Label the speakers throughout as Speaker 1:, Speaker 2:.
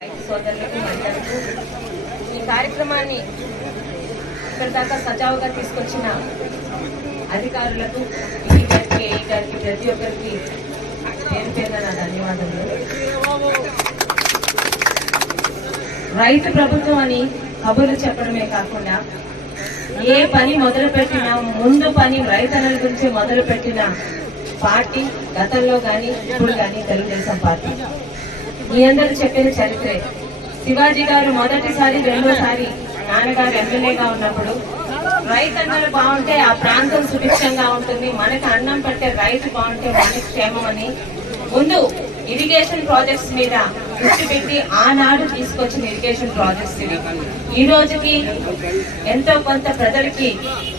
Speaker 1: సోదరులకు ఈ కార్యక్రమాన్ని ఇక్కడిదాకా సజావుగా తీసుకొచ్చిన అధికారులకు ఈ గారికి ఏ గారికి ప్రతి ఒక్కరికి పేరు పేరున నా ధన్యవాదాలు రైతు ప్రభుత్వం అని కబుర్లు చెప్పడమే కాకుండా ఏ పని మొదలు పెట్టినా ముందు పని రైతన్నల గురించి మొదలు పెట్టిన పార్టీ గతంలో కానీ ఇప్పుడు కానీ తెలుగుదేశం పార్టీ. మీ అందరూ చెప్పిన చరిత్రే. శివాజీ గారు మొదటిసారి రెండోసారి నాన్నగారు ఎమ్మెల్యేగా ఉన్నప్పుడు రైతన్నలు బాగుంటే ఆ ప్రాంతం సుభిక్షంగా ఉంటుంది మనకి అన్నం పట్టే రైతు బాగుంటే మనకి క్షేమం అని ముందు ఇరిగేషన్ ప్రాజెక్ట్స్ మీద దృష్టి పెట్టి ఆనాడు తీసుకొచ్చిన ఇరిగేషన్ ప్రాజెక్ట్స్ ఇవి. ఈ రోజుకి ఎంతో కొంత ప్రజలకి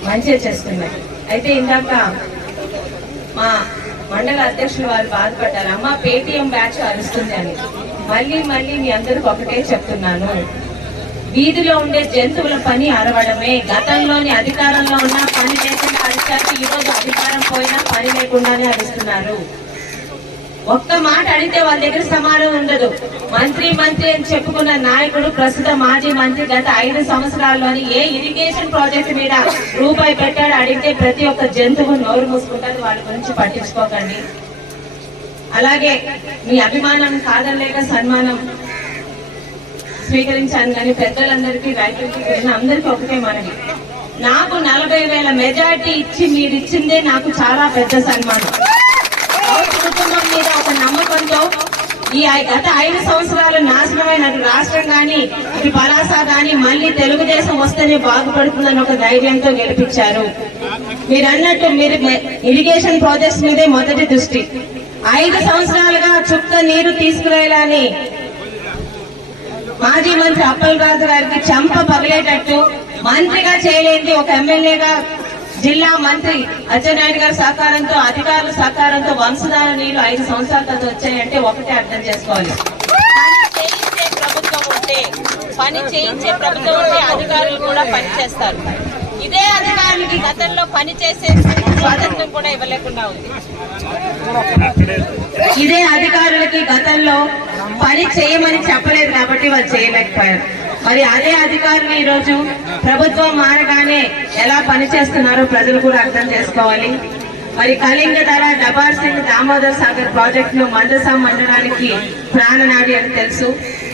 Speaker 1: మంచి చేస్తున్నాయి అయితే ఇందాక మా మండల అధ్యక్షులు వారు బాధపడ్డారు అమ్మ పేటిఎం బ్యాచ్ అరుస్తుంది అని. మళ్ళీ మళ్ళీ మీ అందరికి ఒకటే చెప్తున్నాను. వీధిలో ఉండే జంతువుల పని అరవడమే. గతంలోని అధికారంలో ఉన్న పని చేసిన అరిచాక ఈరోజు అధికారం పోయినా పని లేకుండానే అరుస్తున్నారు. ఒక్క మాట అడిగితే వాళ్ళ దగ్గర సమానం ఉండదు. మంత్రి మంత్రి అని చెప్పుకున్న నాయకుడు ప్రస్తుత మాజీ మంత్రి గత ఐదు సంవత్సరాల్లోని ఏ ఇరిగేషన్ ప్రాజెక్ట్ మీద రూపాయి పెట్టాడు అడిగితే ప్రతి ఒక్క జంతువు నోరు మూసుకుంటారు వాళ్ళ గురించి పట్టించుకోకండి. అలాగే మీ అభిమానం కాదనలేక సన్మానం స్వీకరించాను కానీ పెద్దలందరికీ రైతులకి అందరికీ ఒకటే మనవి. నాకు నలభై వేల మెజార్టీ ఇచ్చి మీరు ఇచ్చిందే నాకు చాలా పెద్ద సన్మానం. కుటుంబం మీద ఒక నమ్మకంతో ఈ గత ఐదు సంవత్సరాలు నాశనమైన రాష్ట్రం కానీ ఇటు పలాస కానీ మళ్ళీ తెలుగుదేశం వస్తేనే బాగుపడుతుందని ఒక ధైర్యంతో గెలిపించారు. మీరు అన్నట్టు మీరు ఇరిగేషన్ ప్రాజెక్ట్స్ మీదే మొదటి దృష్టి. ఐదు సంవత్సరాలుగా చుక్క నీరు తీసుకురాయాలని మాజీ మంత్రి అప్పల్ రాజు గారికి చంప పగిలేటట్టు మంత్రిగా చేయలేంది ఒక ఎమ్మెల్యేగా జిల్లా మంత్రి అచ్చెన్నాయుడు గారి సహకారంతో అధికారుల సహకారంతో వంశధార నీళ్ళు ఐదు సంవత్సరాల తర్వాత వచ్చాయంటే ఒకటే అర్థం చేసుకోవాలి. పని చేయించే ప్రభుత్వం ఉంటే పని చేయించే ప్రభుత్వం ఉంటే అధికారులు కూడా పని చేస్తారు. ఇదే అధికారులకి గతంలో పని చేసే స్వాతంత్రం కూడా ఇవ్వలేకుండా ఉంది. ఇదే అధికారులకి గతంలో పని చేయమని చెప్పలేదు కాబట్టి వాళ్ళు చేయలేకపోయారు. మరి అదే అధికారులు ఈరోజు ప్రభుత్వం మారగానే ఎలా పని చేస్తున్నారో ప్రజలు కూడా అర్థం చేసుకోవాలి. మరి కళింగ ధర డబార్ సింగ్ దామోదర్ సాగర్ ప్రాజెక్టును మందసం మండడానికి ప్రాణనాడి అని తెలుసు.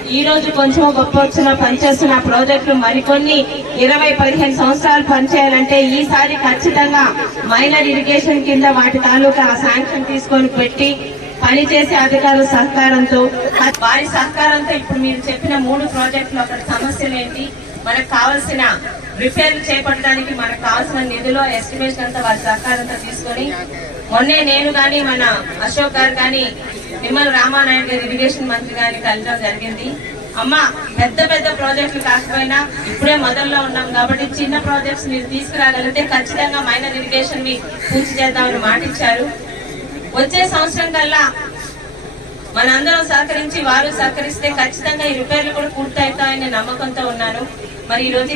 Speaker 1: ఈ రోజు కొంచెం గొప్ప వచ్చిన పనిచేస్తున్న ప్రాజెక్టులు మరికొన్ని ఇరవై పదిహేను సంవత్సరాలు పనిచేయాలంటే ఈసారి ఖచ్చితంగా మైనర్ ఇరిగేషన్ కింద వాటి తాలూకా శాంక్షన్ తీసుకొని పెట్టి పనిచేసే అధికారుల సహకారంతో వారి సహకారంతో ఇప్పుడు మీరు చెప్పిన మూడు ప్రాజెక్టులు అక్కడ సమస్యలు ఏంటి? మనకు కావాల్సిన రిపేర్ చేపట్టడానికి మనకు కావాల్సిన నిధులు ఎస్టిమేషన్ అంతా వారి సహకారంతో తీసుకొని మొన్నే నేను కానీ మన అశోక్ గారు కానీ నిమ్మల రామానాయుడు గారు ఇరిగేషన్ మంత్రి గారిని కలవడం జరిగింది. అమ్మ పెద్ద పెద్ద ప్రాజెక్టులు కాకపోయినా ఇప్పుడే మొదల్లో ఉన్నాం కాబట్టి చిన్న ప్రాజెక్ట్స్ మీరు తీసుకురాగలిగితే ఖచ్చితంగా మైనర్ ఇరిగేషన్ని పూర్తి చేద్దామని మాటిచ్చారు వచ్చే సంవత్సరం కల్లా మనందరం సహకరించి వారు సహకరిస్తే ఖచ్చితంగా ఈ రిపేర్లు కూడా పూర్తి అవుతాయనే నమ్మకంతో ఉన్నాను. మరి ఈ రోజు